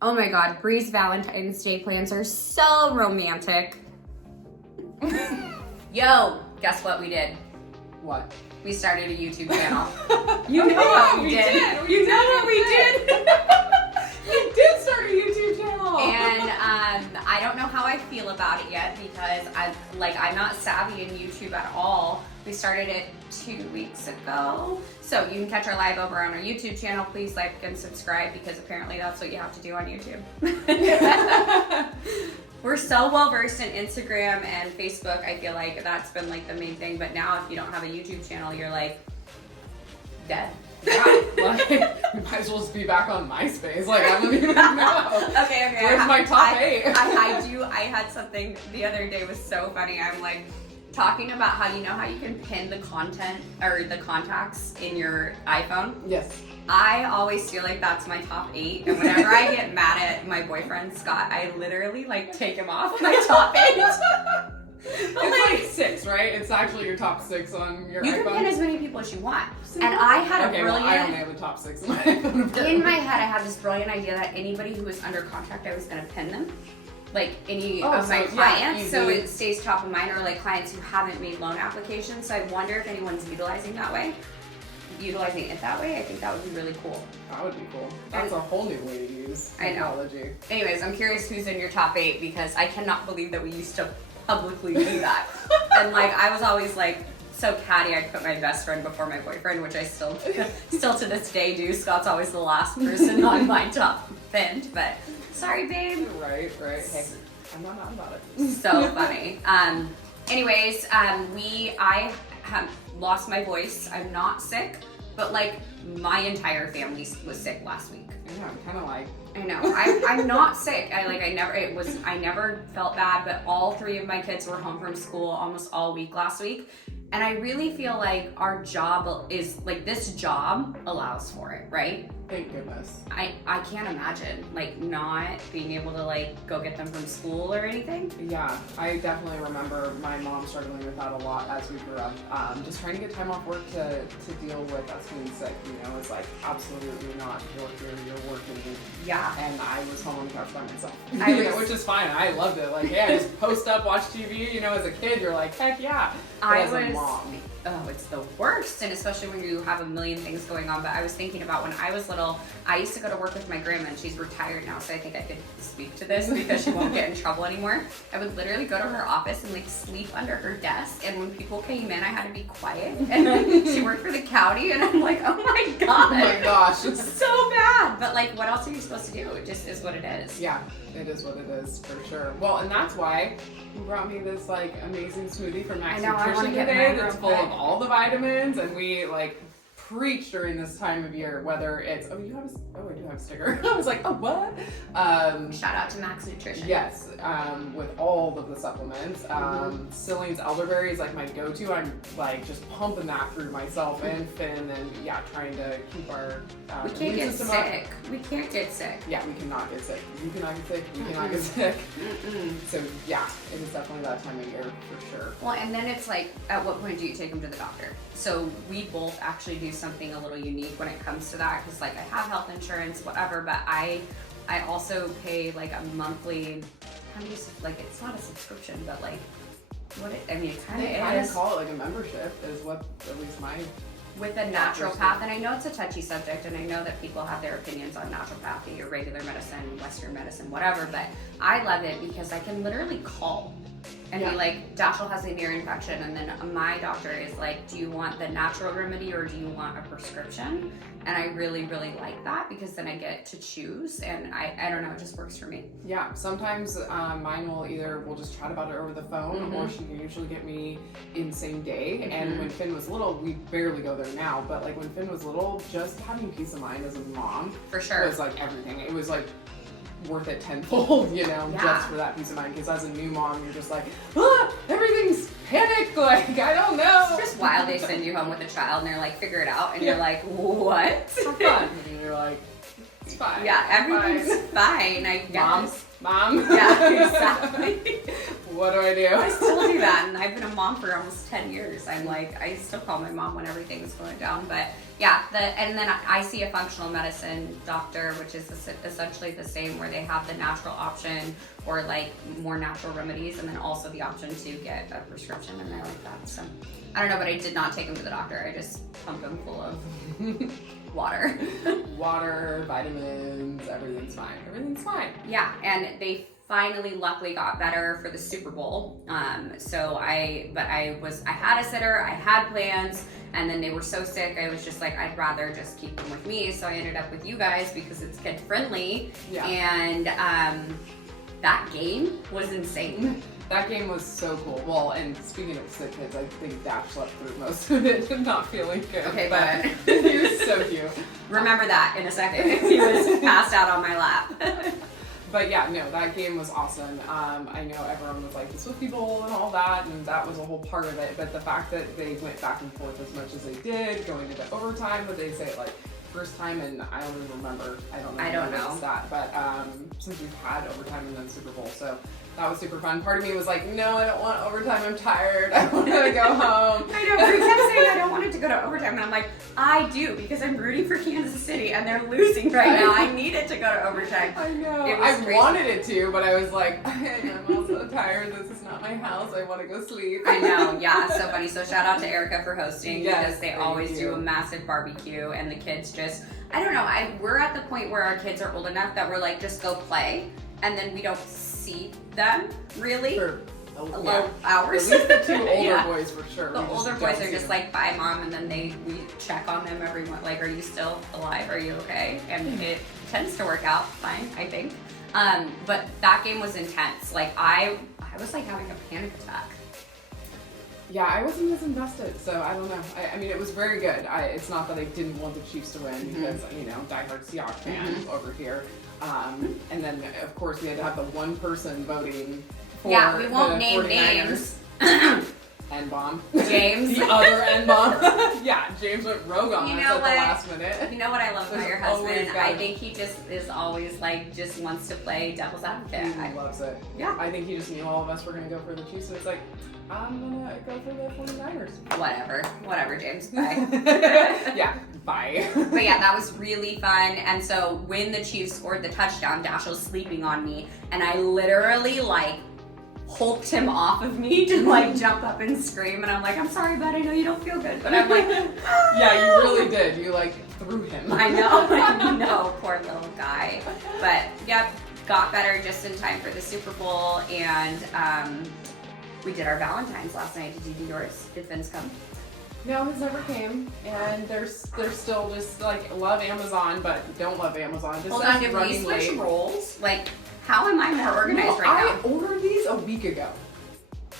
Oh my God, Bree's Valentine's Day plans are so romantic. Yo, guess what we did? What? We started a YouTube channel. You know what we did. You know what we did. We did start a YouTube channel. And I don't know how I feel about it yet because I'm not savvy in YouTube at all. We started it 2 weeks ago. So you can catch our live over on our YouTube channel. Please like and subscribe because apparently that's what you have to do on YouTube. We're so well versed in Instagram and Facebook. I feel like that's been like the main thing. But now if you don't have a YouTube channel, you're like dead. Yeah, like, we might as well just be back on MySpace. Like, I don't even know. Okay. Where's my top 8? I had something the other day was so funny. I'm like talking about how you can pin the content or the contacts in your iPhone. Yes. I always feel like that's my top 8, and whenever I get mad at my boyfriend Scott, I literally like take him off my top 8. It's like 6, right? It's actually your top 6 on your iPhone. You can pin as many people as you want. And I had a brilliant... Well, I only have the top 6 in my iPhone. In my head, I had this brilliant idea that anybody who was under contract, I was going to pin them. Like any of my clients, so it stays top of mind, or like clients who haven't made loan applications. So I wonder if anyone's utilizing it that way. I think that would be really cool. That would be cool. That's a whole new way to use technology. Anyways, I'm curious who's in your top 8 because I cannot believe that we used to publicly do that. And like I was always like so catty, I'd put my best friend before my boyfriend, which I still to this day do. Scott's always the last person on my top pinned, but sorry babe. Right. Hey, I'm not mad about it. So funny. Anyways, I have lost my voice. I'm not sick, but like my entire family was sick last week. Yeah, I'm kind of like. I know. I'm not sick. I never felt bad, but all 3 of my kids were home from school almost all week last week. And I really feel like our job is like this job allows for it, right? Thank goodness. I can't imagine like not being able to like go get them from school or anything. Yeah, I definitely remember my mom struggling with that a lot as we grew up. Just trying to get time off work to deal with us being sick, it's like absolutely not. You're working. Yeah. And I was home on the couch by myself, which is fine. I loved it. Like, I just post up, watch TV. As a kid, you're like, heck yeah. But as a mom, it's the worst, and especially when you have a million things going on. But I was thinking about when I was little, I used to go to work with my grandma, and she's retired now, so I think I could speak to this because she won't get in trouble anymore. I would literally go to her office and like sleep under her desk, and when people came in, I had to be quiet. And then she worked for the county, and I'm like, oh my god, oh my gosh, it's so bad. But like, what else are you supposed to do? It just is what it is. Yeah, it is what it is for sure. Well, and that's why you brought me this like amazing smoothie from Max Nutrition today that's full of all the vitamins, and we like preach during this time of year, whether it's I do have a sticker. I was like, oh what? Shout out to Max Nutrition. Yes, with all of the supplements. Celine's elderberry is like my go-to. I'm like just pumping that through myself and Finn, and trying to keep our we can't get sick. We can't get sick. Yeah, we cannot get sick. You cannot get sick. We cannot get sick. So yeah, it is definitely that time of year for sure. Well, and then it's like, at what point do you take them to the doctor? So we both actually do something a little unique when it comes to that, because like I have health insurance, whatever, but I also pay like a monthly, like it's not a subscription, but like it kind of is. Call it like a membership is what at least my with a naturopath, and I know it's a touchy subject, and I know that people have their opinions on naturopathy or regular medicine, Western medicine, whatever, but I love it because I can literally call and be like, Dashel has an ear infection, and then my doctor is like, do you want the natural remedy or do you want a prescription? And I really, really like that because then I get to choose, and I don't know, it just works for me. Yeah, sometimes mine we'll just chat about it over the phone, or she can usually get me in same day. And when Finn was little, we barely go there now, but like when Finn was little, just having peace of mind as a mom for sure was like everything. It was like worth it tenfold, just for that peace of mind. Because as a new mom, you're just like, everything's panic. Like, I don't know. It's just wild. They send you home with a child and they're like, figure it out. And you're like, what? Have fun. And you're like, it's fine. Yeah, everything's fine, I guess. Mom. Yeah, exactly. what do I do? I still do that, and I've been a mom for almost 10 years. I'm like, I still call my mom when everything's going down. But yeah, and then I see a functional medicine doctor, which is essentially the same, where they have the natural option or like more natural remedies, and then also the option to get a prescription, and I like that. So I don't know, but I did not take him to the doctor. I just pumped him full of water. Water, vitamins, everything's fine. Everything's fine. Yeah, and they finally luckily got better for the Super Bowl. So I had a sitter, I had plans, and then they were so sick, I was just like, I'd rather just keep them with me. So I ended up with you guys because it's kid friendly. Yeah. And that game was insane. That game was so cool. Well, and speaking of sick kids, I think Dash slept through most of it, not feeling good. Okay, but he was so cute. Remember that in a second. He was passed out on my lap. But yeah, no, that game was awesome. I know everyone was like the Swiftie Bowl and all that, and that was a whole part of it. But the fact that they went back and forth as much as they did, going into overtime, but they say like first time, and I don't even remember. I don't know that. But since we've had overtime and then Super Bowl, so that was super fun. Part of me was like, no, I don't want overtime. I'm tired. I want to go home. I know. We kept saying I don't want it to go to overtime, and I'm like, I do, because I'm rooting for Kansas City, and they're losing right now. I need it to go to overtime. I know. I wanted it to, but I was like, I'm also tired. This is not my house. I want to go sleep. I know. Yeah. So funny. So shout out to Erica for hosting, because they always you. do a massive barbecue, and the kids just, I don't know. We're at the point where our kids are old enough that we're like, just go play, and then we don't see them really For hours. At least the two older boys for sure. The older boys are just like, bye mom, and then we check on them every month, like, are you still alive? Are you okay? And it tends to work out fine, I think. But that game was intense. Like I was like having a panic attack. Yeah, I wasn't as invested, so I don't know. I mean, it was very good. It's not that I didn't want the Chiefs to win, because, you know, diehard Seahawks fans over here. And then, of course, we had to have the one person voting for we won't name 49ers. names. N-bomb. James. The other N-bomb. Yeah, James went rogue on us at the last minute. You know what I love about your husband? I think he just is always like, just wants to play devil's advocate. He loves it. Yeah. I think he just knew all of us were going to go for the Chiefs, and it's like, I'm going to go for the 49ers. Whatever, James. Bye. Yeah, bye. But yeah, that was really fun. And so when the Chiefs scored the touchdown, Dash was sleeping on me, and I literally like hulked him off of me to like jump up and scream, and I'm like, I'm sorry, bud, I know you don't feel good, but I'm like, yeah, you really did. You like threw him. I know, poor little guy. But yep, got better just in time for the Super Bowl, and we did our Valentines last night. Did you do yours? Did Vince come? No, his never came, and they're still just like love Amazon, but don't love Amazon. Just Hold on, did we switch roles? Like, how am I more organized right now? I ordered these a week ago.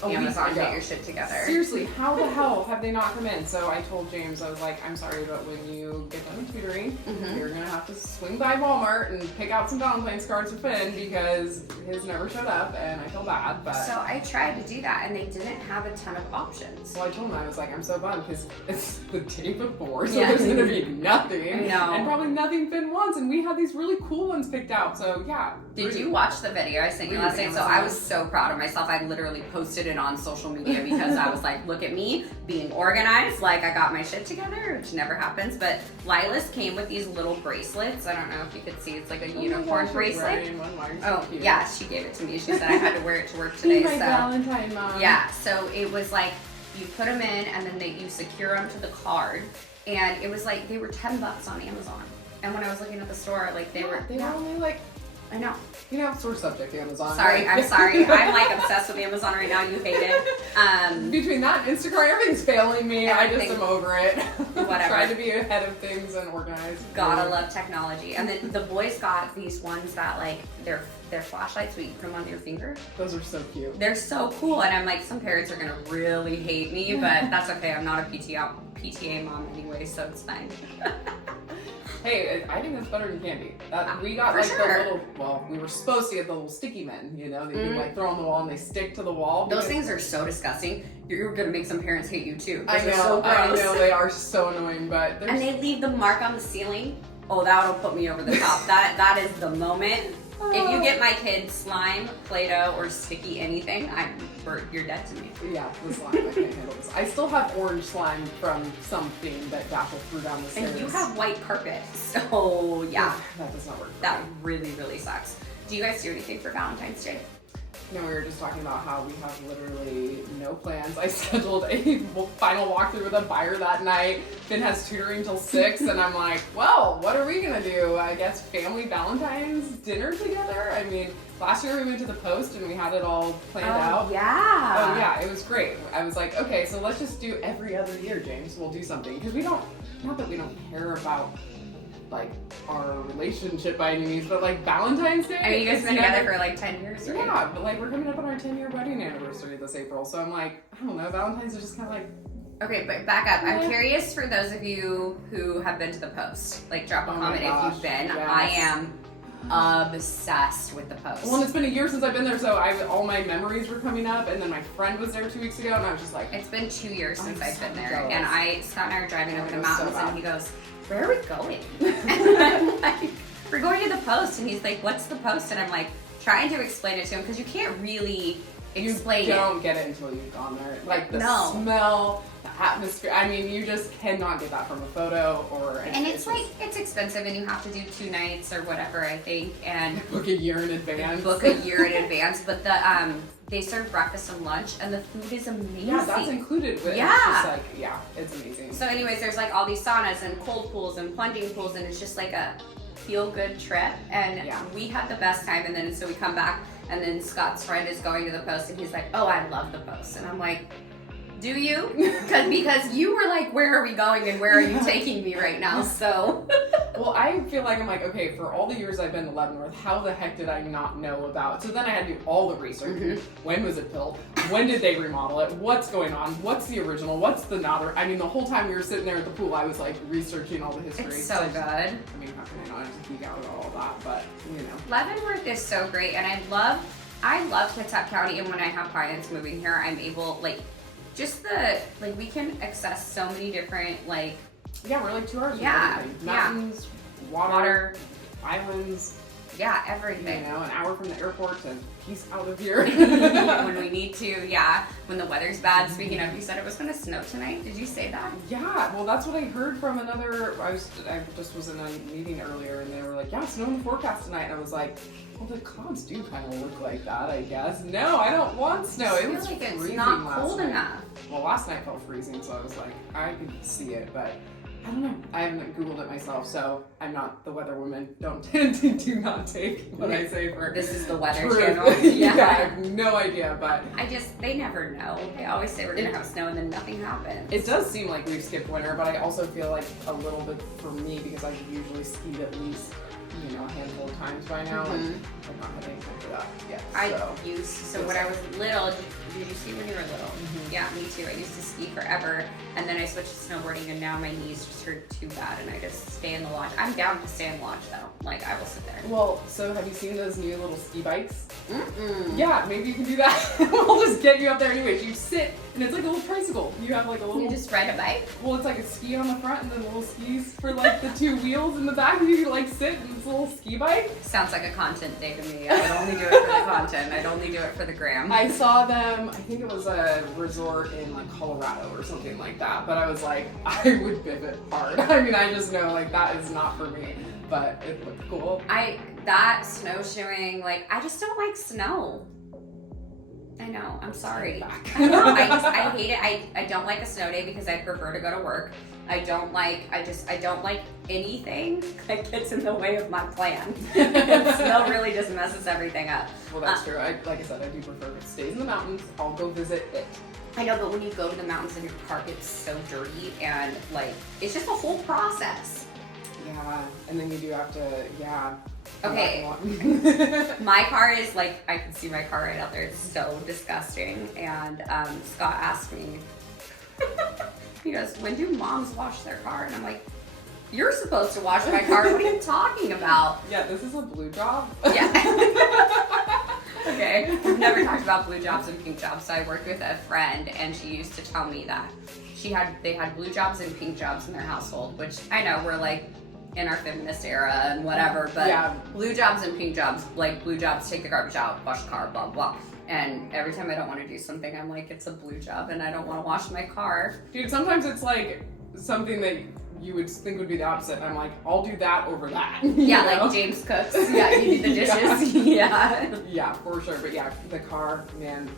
Amazon, get your shit together. Seriously, how the hell have they not come in? So I told James, I was like, I'm sorry, but when you get done tutoring, you're gonna have to swing by Walmart and pick out some Valentine's cards for Finn, because his never showed up, and I feel bad. But so I tried to do that, and they didn't have a ton of options. So I told him, I was like, I'm so bummed, because it's the day before, so there's gonna be nothing, and probably nothing Finn wants, and we had these really cool ones picked out. So yeah. Did you watch the video I sent you last night? So I was so proud of myself. I literally posted it on social media because I was like, look at me being organized, like I got my shit together, which never happens. But Lilas came with these little bracelets. I don't know if you could see, it's like a unicorn bracelet. Oh yeah, she gave it to me. She said I had to wear it to work today. My Valentine mom. Yeah, so it was like you put them in, and then you secure them to the card, and it was like they were $10 on Amazon. And when I was looking at the store, like they were only like, I know. You know, sore subject, Amazon. Sorry, I'm sorry. I'm like obsessed with Amazon right now. You hate it. Between that and Instagram, everything's failing me. I just am over it. Whatever. Trying to be ahead of things and organized. Gotta love technology. And then the boys got these ones that like they're flashlights, but you put them on your finger. Those are so cute. They're so cool. And I'm like, some parents are gonna really hate me, but that's okay. I'm not a PTA mom anyway, so it's fine. Hey, I think that's better than candy. We got For like sure. the little, well, we were supposed to get the little sticky men, you know, that you like throw on the wall and they stick to the wall. Those things are so disgusting. You're gonna make some parents hate you too. I know, they are so annoying, but and they leave the mark on the ceiling. Oh, that'll put me over the top. That is the moment If you get my kid slime, Play-Doh, or sticky anything, you're dead to me. Yeah, the slime, I can't handle this. I still have orange slime from something that Dasha threw down the stairs. And you have white carpet, so yeah. That does not work for That me. really, really sucks. Do you guys do anything for Valentine's Day? No, we were just talking about how we have literally no plans. I scheduled a final walkthrough with a buyer that night. Finn has tutoring till 6, and I'm like, well, what are we gonna do? I guess family Valentine's dinner together? I mean, last year we went to the Post and we had it all planned out. Yeah. Oh yeah, it was great. I was like, okay, so let's just do every other year, James. We'll do something. Because we don't, not that we don't care about like our relationship by any means, but like Valentine's Day. I mean, you guys have been together for like 10 years, right? Yeah, but like we're coming up on our 10-year wedding anniversary this April, so I'm like, I don't know, Valentine's is just kind of like. Okay, but back up. I'm curious for those of you who have been to the Post. Like, drop a comment if you've been. Yes. I am obsessed with the Post. Well, and it's been a year since I've been there, so all my memories were coming up, and then my friend was there 2 weeks ago, and I was just like. It's been 2 years since I've been there, jealous. and Scott and I are driving over the mountains, so and he goes, "Where are we going?" And I'm like, "We're going to the Post," and he's like, "What's the Post?" And I'm like, trying to explain it to him because you can't really explain You it. don't get it until you've gone there. Like the No. smell, the atmosphere. I mean, you just cannot get that from a photo or. And it's like, it's expensive, and you have to do 2 nights or whatever, I think, and book a year in advance. book a year in advance. But they serve breakfast and lunch, and the food is amazing. Yeah, that's included with. Yeah. It's just like, yeah, it's amazing. So, anyways, there's like all these saunas and cold pools and plunging pools, and it's just like a feel-good trip. And we had the best time. And then so we come back, and then Scott's friend is going to the Post, and he's like, "Oh, I love the Post," and I'm like, "Do you?" Because you were like, "Where are we going and where are you taking me right now?" So. Well, I feel like I'm like, okay, for all the years I've been to Leavenworth, how the heck did I not know about? So then I had to do all the research. Mm-hmm. When was it built? When did they remodel it? What's going on? What's the original? What's the not? I mean, the whole time we were sitting there at the pool, I was like researching all the history. It's so good. I mean, how can I not just geek out about all that? But you know, Leavenworth is so great, and I love Kitsap County. And when I have clients moving here, I'm able we can access so many different yeah, we're like 2 hours. Yeah, from everything. Mountains, water, islands. Yeah, everything. You know, an hour from the airport to peace out of here. When we need to, yeah. When the weather's bad. Speaking of, you said it was going to snow tonight. Did you say that? Yeah, well, that's what I heard from another. I just was in a meeting earlier, and they were like, "Yeah, snow in the forecast tonight." And I was like, "Well, the clouds do kind of look like that, I guess." No, I don't want snow. It was like freezing it's not last cold night. enough. Well, last night felt freezing, so I was like, I could see it, but I don't know. I haven't Googled it myself, so I'm not the weather woman. Do not take what I say for This is the weather truth. channel. Yeah, I have no idea, but they never know. They always say we're going to have snow, and then nothing happens. it does seem like we've skipped winter, but I also feel like a little bit for me because I've usually skied at least, a handful of times by now, and I've not had any time for that yet. So. When I was little, did you see when you were little? Mm-hmm. Yeah, me too. I used to ski forever, and then I switched to snowboarding, and now my knees just hurt too bad, and I just stay in the lodge. I'm down to stay in the lodge though. Like, I will sit there. Well, so have you seen those new little ski bikes? Mm-mm. Yeah, maybe you can do that. We'll just get you up there anyways. You sit, and it's like a little tricycle. You have like a little. You just ride a bike? Well, it's like a ski on the front, and then little skis for like the 2 wheels in the back. And you can like sit in this little ski bike. Sounds like a content day to me. I would only do it for the content. I'd only do it for the gram. I saw them, I think it was a resort in like Colorado or something like that, but I was like, I would bib it hard. I mean, I just know like that is not for me, but it looked cool. That snowshoeing, I just don't like snow. I know, I'm sorry. I know, I hate it. I don't like a snow day because I prefer to go to work. I don't like anything that gets in the way of my plan. Snow really just messes everything up. Well, that's true. Like I said, I do prefer it stays in the mountains. I'll go visit it. I know, but when you go to the mountains and your car gets so dirty and it's just a whole process. Yeah, and then you do have to, Okay. My car is I can see my car right out there. It's so disgusting. And Scott asked me, he goes, "When do moms wash their car?" And I'm like, "You're supposed to wash my car. What are you talking about?" Yeah, this is a blue job. Yeah. Okay. We've never talked about blue jobs and pink jobs. So I worked with a friend, and she used to tell me that they had blue jobs and pink jobs in their household, which I know we're in our feminist era and whatever, but blue jobs and pink jobs, like blue jobs, take the garbage out, wash the car, blah, blah. And every time I don't want to do something, I'm like, it's a blue job and I don't want to wash my car. Dude, sometimes it's like something that you would think would be the opposite. And I'm like, I'll do that over that. Yeah, know? Like James cooks. Yeah, you do the dishes. Yeah. Yeah, for sure. But yeah, the car, man.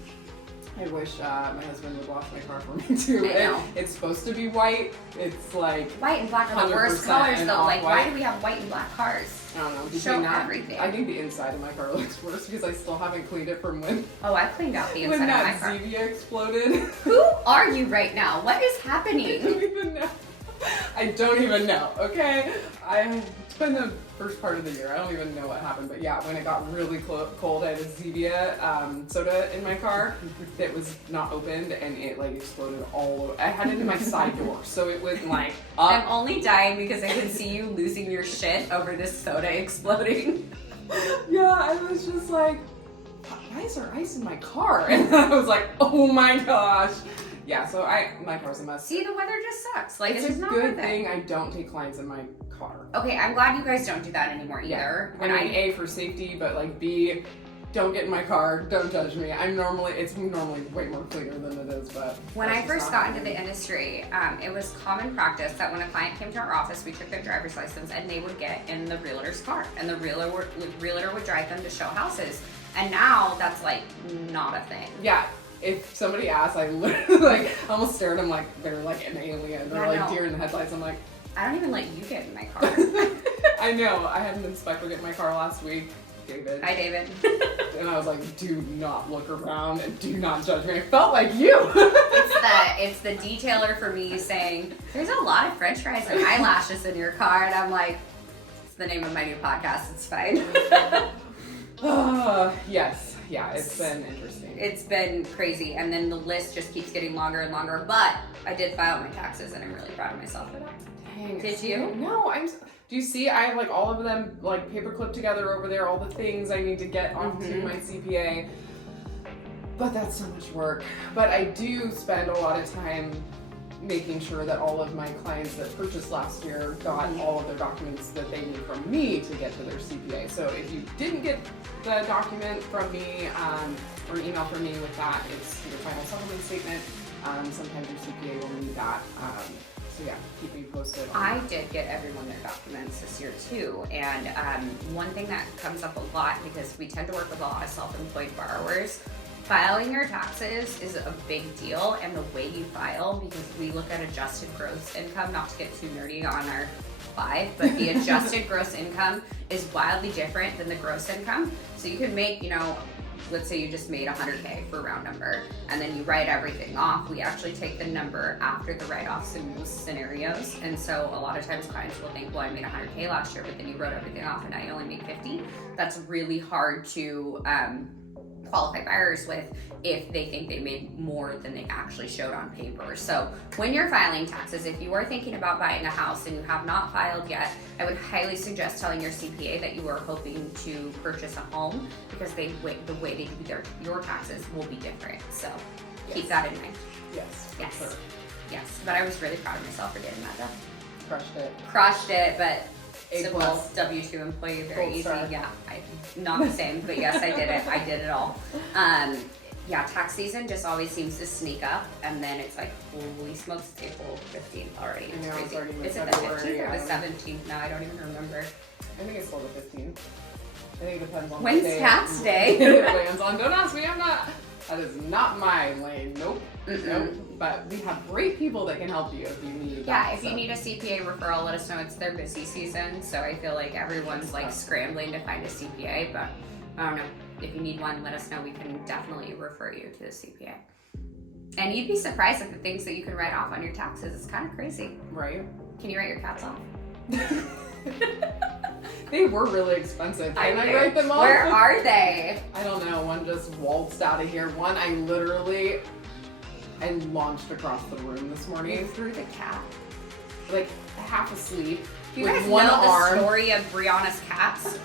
I wish my husband would wash my car for me too. I know. It's supposed to be white. It's like white and black are the worst colors though. Like, why do we have white and black cars? I don't know. Show everything. I think the inside of my car looks worse because I still haven't cleaned it from when. Oh, I cleaned out the inside of my car. When that Zevia exploded. Who are you right now? What is happening? I don't even know. I don't even know. Okay, it's been the first part of the year. I don't even know what happened, but yeah, when it got really cold, I had a Zevia soda in my car that was not opened, and it like exploded all over. I had it in my side door, so it was like up. I'm only dying because I can see you losing your shit over this soda exploding. Yeah, I was just like, why is there ice in my car? And I was like, oh my gosh. Yeah, so my car's a mess. See, the weather just sucks. Like, it's a good thing I don't take clients in my car. Okay, I'm glad you guys don't do that anymore either. Yeah. A, for safety, but like B, don't get in my car, don't judge me. It's normally way more cleaner than it is, but. When I first got into the industry, it was common practice that when a client came to our office, we took their driver's license and they would get in the realtor's car, and the realtor would drive them to show houses. And now that's like not a thing. Yeah. If somebody asks, I literally like almost stare at them like they're like an alien. They're like deer in the headlights. I'm like, I don't even let you get in my car. I know. I had an inspector get in my car last week, David. Hi, David. And I was like, do not look around and do not judge me. I felt like you. It's the detailer for me saying, there's a lot of French fries and eyelashes in your car, and I'm like, it's the name of my new podcast. It's fine. Yes. Yeah, it's been interesting. It's been crazy, and then the list just keeps getting longer and longer, but I did file my taxes, and I'm really proud of myself for that. Dang. Did you? No, do you see, I have like all of them like paperclip together over there, all the things I need to get onto my CPA, but that's so much work. But I do spend a lot of time making sure that all of my clients that purchased last year got all of their documents that they need from me to get to their CPA. So if you didn't get the document from me or an email from me with that, it's your final settlement statement. Sometimes your CPA will need that. So yeah, keep me posted. I did get everyone their documents this year too, and one thing that comes up a lot because we tend to work with a lot of self-employed borrowers, filing your taxes is a big deal, and the way you file, because we look at adjusted gross income, not to get too nerdy on our 5, but the adjusted gross income is wildly different than the gross income. So you can make, let's say you just made 100K for a round number, and then you write everything off. We actually take the number after the write-offs in most scenarios, and so a lot of times clients will think, well, I made 100K last year, but then you wrote everything off and now you only made 50. That's really hard to qualify buyers with if they think they made more than they actually showed on paper. So when you're filing taxes, if you are thinking about buying a house and you have not filed yet, I would highly suggest telling your CPA that you are hoping to purchase a home, because the way they do your taxes will be different. So keep that in mind. Yes. Sure. Yes, but I was really proud of myself for getting that done. Crushed it, but simple W-2 employee, very easy. Yeah, not the same, but yes, I did it. I did it all. Yeah, tax season just always seems to sneak up, and then it's like, holy smokes, it's April 15th already. It's crazy. Is it the 15th or the 17th now? I don't even remember. I think it's still the 15th. I think it depends on when's tax day. It lands on. Don't ask me. That is not my lane. Nope. Nope. But we have great people that can help you if you need that. If you need a CPA referral, let us know. It's their busy season, so I feel like everyone's like scrambling to find a CPA, but I don't know. If you need one, let us know. We can definitely refer you to the CPA. And you'd be surprised at the things that you can write off on your taxes. It's kind of crazy. Right. Can you write your cats off? They were really expensive. Can I write them off? Where are they? I don't know. One just waltzed out of here. One I launched across the room this morning. You threw the cat? Like half asleep. Do you guys know the story of Brianna's cats?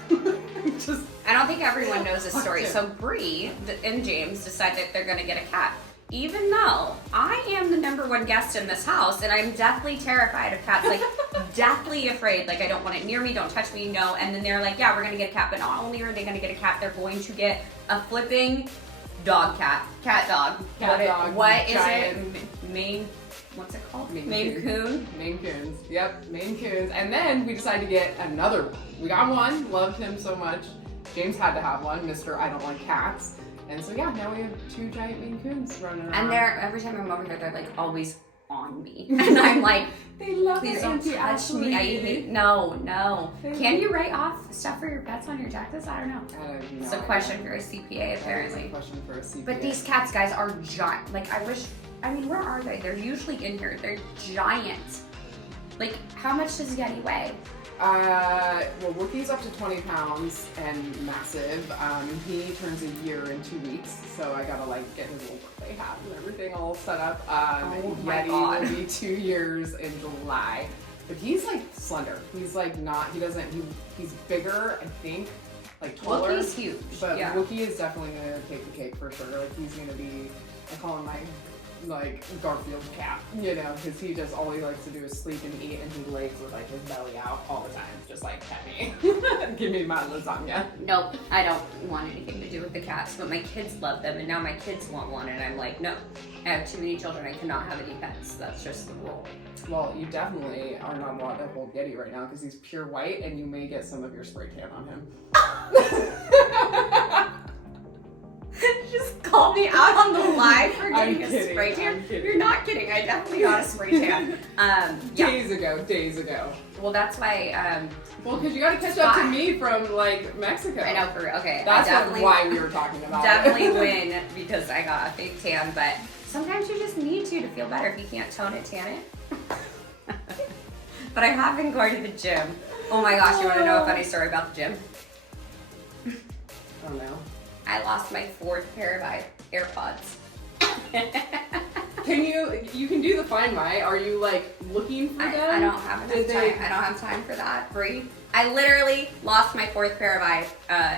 I don't think everyone knows the story. So Bree and James decided they're going to get a cat. Even though I am the #1 guest in this house, and I'm deathly terrified of cats. Like, deathly afraid. Like, I don't want it near me, don't touch me, no. And then they're like, yeah, we're gonna get a cat. But not only are they gonna get a cat, they're going to get a flipping dog cat. Cat dog. What is it? Maine, what's it called? Maine Coon? Maine Coons. Yep, Maine Coons. And then we decided to get another one. We got one, loved him so much. James had to have one, Mr. I don't like cats. And so yeah, now we have 2 giant Maine Coons running around. And they're, every time I'm over here, they're like always on me. And I'm like, they love please don't touch me. I hate, no. Can you write off stuff for your pets on your taxes? I don't know. It's a question for a CPA, apparently. It's a question for a CPA. But these cats, guys, are giant. Like, where are they? They're usually in here. They're giant. Like, how much does Yeti weigh? Well, Wookie's up to 20 pounds and massive. He turns a year in 2 weeks, so I gotta like get his little birthday hat and everything all set up. Oh my Yeti God. will be 2 years in July, but he's like slender. He's like not. He doesn't. He's bigger, I think, like taller. Wookie's huge. But yeah. Wookie is definitely gonna take the cake for sure. Like he's gonna be. I call him my like Garfield cat, you know, because he just all he likes to do is sleep and eat, and he lays with like his belly out all the time, just like pet me, give me my lasagna. Nope, I don't want anything to do with the cats, but my kids love them, and now my kids want one, and I'm like, no, I have too many children, I cannot have any pets. That's just the rule. Well, you definitely are not allowed to hold Yeti right now because he's pure white, and you may get some of your spray tan on him. Just call me out on the live for getting a spray tan. I'm kidding. You're not kidding. I definitely got a spray tan. Yeah. Days ago. Well, that's why. Well, because you got to catch up to me from like Mexico. I know, for real. Okay. That's why we were talking about definitely it. win because I got a fake tan, but sometimes you just need to feel better. If you can't tone it, tan it. But I have been going to the gym. Oh my gosh, you want to know a funny story about the gym? Oh no. I lost my 4th pair of AirPods. You can do the Find My. Are you like looking for them? I don't have enough time. I don't have time for that. Bree. I literally lost my 4th pair of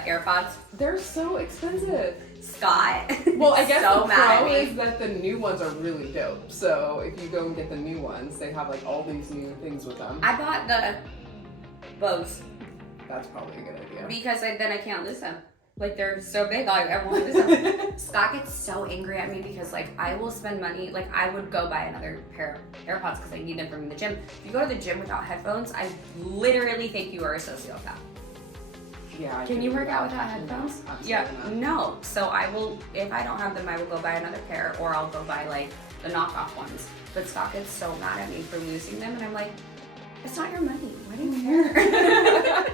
AirPods. They're so expensive. Scott. Well, I guess so the mad pro at me. is that the new ones are really dope. So if you go and get the new ones, they have like all these new things with them. I bought the Bose That's probably a good idea. because then I can't lose them. Like, they're so big, I won't lose them. Scott gets so angry at me because, like, I will spend money. Like, I would go buy another pair of AirPods because I need them from the gym. If you go to the gym without headphones, I literally think you are a sociopath. Yeah. Can you work out without headphones? Yeah. No. So I will, if I don't have them, I will go buy another pair, or I'll go buy, like, the knockoff ones. But Scott gets so mad at me for losing them, and I'm like, it's not your money. Why do you care?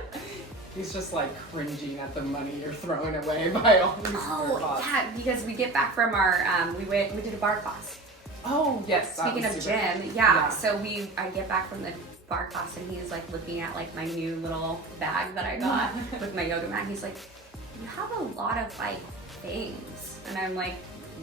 He's just like cringing at the money you're throwing away by all these AirPods. Yeah, because we get back from our, we did a bar class. Oh, yes. Speaking of gym, yeah. So I get back from the bar class and he's like looking at like my new little bag that I got with my yoga mat. He's like, you have a lot of like things. And I'm like,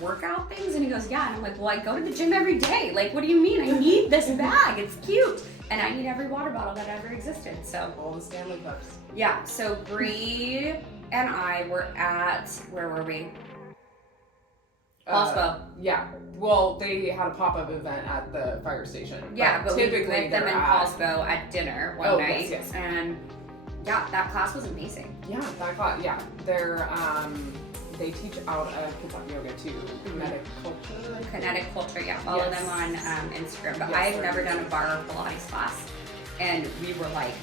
workout things? And he goes, yeah. And I'm like, well, I go to the gym every day. Like, what do you mean? I need this bag. It's cute. And I need every water bottle that ever existed. So all the Stanley Cups. Yeah. So Bree and I were at, where were we? Paulsbo. Yeah. Well, they had a pop-up event at the fire station. Yeah, but typically we met them in Paulsbo at dinner one night. Yes. And yeah, that class was amazing. Yeah, that class. Yeah, they teach out of Kids Yoga too. Kinetic Culture. Kinetic Culture. Yeah, follow them on Instagram. But I've never done a bar Pilates class, and we were like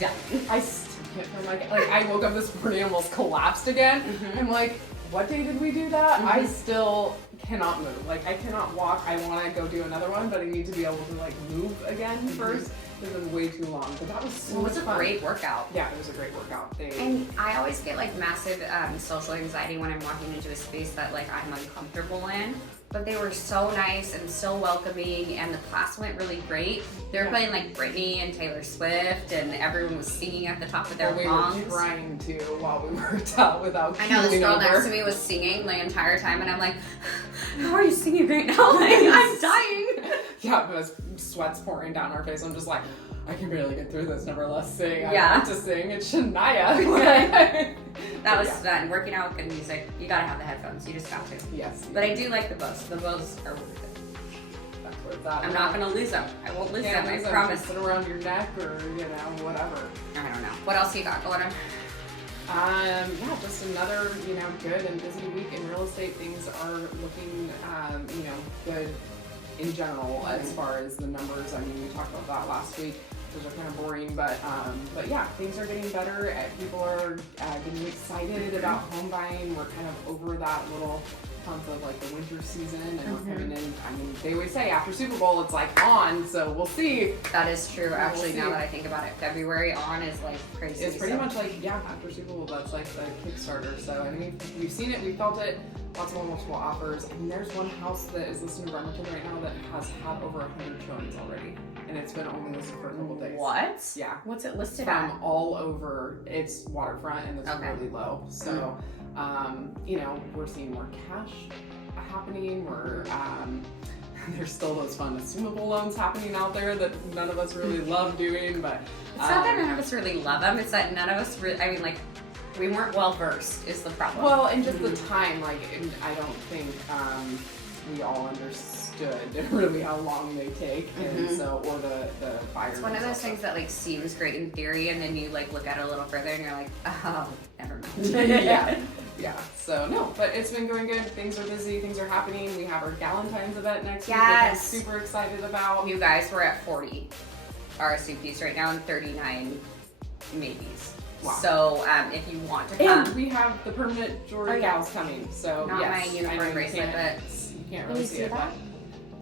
dying. I still can't feel like I woke up this morning and almost collapsed again. Mm-hmm. I'm like, what day did we do that? Mm-hmm. I still cannot move. Like, I cannot walk. I want to go do another one, but I need to be able to like move again first. It's been way too long, but that was so much fun. It was a great workout. Yeah, it was a great workout. And I always get like massive social anxiety when I'm walking into a space that like I'm uncomfortable in. But they were so nice and so welcoming, and the class went really great. They were playing like Britney and Taylor Swift, and everyone was singing at the top of their lungs. We were trying to while we worked out without. I know this girl next to me was singing the entire time, and I'm like, "How are you singing right now? Like, I'm dying." Yeah, but sweat's pouring down our face. I'm just like, I can barely get through this. Nevertheless, sing. Yeah. I want to sing. It's Shania. That was fun. Working out with good music. You gotta have the headphones. You just got to. Yes. But I do like the Bose. The Bose are worth it. That's where it's at. I'm not gonna lose them. I won't lose them. I promise. Put around your neck or whatever. I don't know. What else you got going on? Yeah, just another, good and busy week in real estate. Things are looking, good in general as far as the numbers. I mean, we talked about that last week. Those are kind of boring, but yeah, things are getting better. People are getting excited about home buying. We're kind of over that little hump of like the winter season, and we're coming in. I mean, they always say after Super Bowl it's like on, so we'll see. That is true. Actually, now that I think about it, February on is like crazy. It's pretty much like after Super Bowl, that's like the Kickstarter. So I mean, we've seen it, we felt it. Lots of multiple offers. I mean, there's one house that is listed in Bremerton right now that has had over 100 showings already, and it's been only listed for a couple days. What? Yeah. What's it listed From at? all over. It's waterfront and it's really low. So, we're seeing more cash happening. There's still those fun assumable loans happening out there that none of us really love doing, but it's not that none of us really love them. It's that none of us really. I mean, like, we weren't well versed is the problem. Well, and just the time, and I don't think we all understood really how long they take, and so, or the buyers. It's one of those things that like seems great in theory, and then you like look at it a little further, and you're like, oh, never mind. Yeah. So no, but it's been going good. Things are busy. Things are happening. We have our Galentine's event next week, which I'm super excited about. You guys, we're at 40 RSVPs right now and 39 maybes. Wow. So if you want to come. And we have the permanent jewelry gals coming. So not my unicorn bracelet, but you can't really see it. But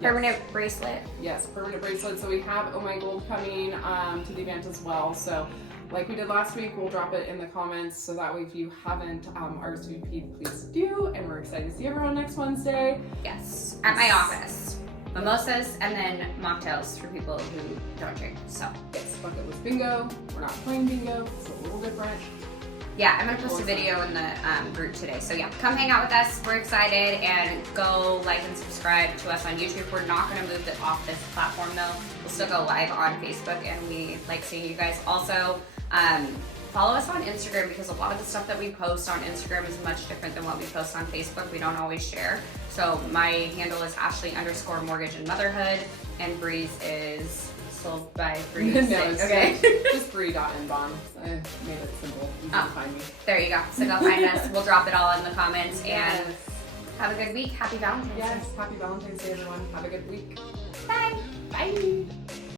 permanent bracelet. Yes, permanent bracelet. So we have Oh My Gold coming to the event as well. So like we did last week, we'll drop it in the comments. So that way if you haven't RSVP'd, please do. And we're excited to see everyone next Wednesday. Yes, at my office. Mimosas and then mocktails for people who don't drink. So yes, bucket list bingo. We're not playing bingo. It's a little different. Yeah, I'm gonna post a video in the group today. So yeah, come hang out with us. We're excited, and go like and subscribe to us on YouTube. We're not gonna move it off this platform though. We'll still go live on Facebook, and we like seeing you guys. Also, follow us on Instagram, because a lot of the stuff that we post on Instagram is much different than what we post on Facebook. We don't always share. So my handle is Ashley_mortgage and motherhood, and Bree's is sold by Bree. Okay. Just Bree.inbond. I made it simple. You can find me. There you go. So go find us. We'll drop it all in the comments. And have a good week. Happy Valentine's Day. Yes. Happy Valentine's Day, everyone. Have a good week. Bye. Bye.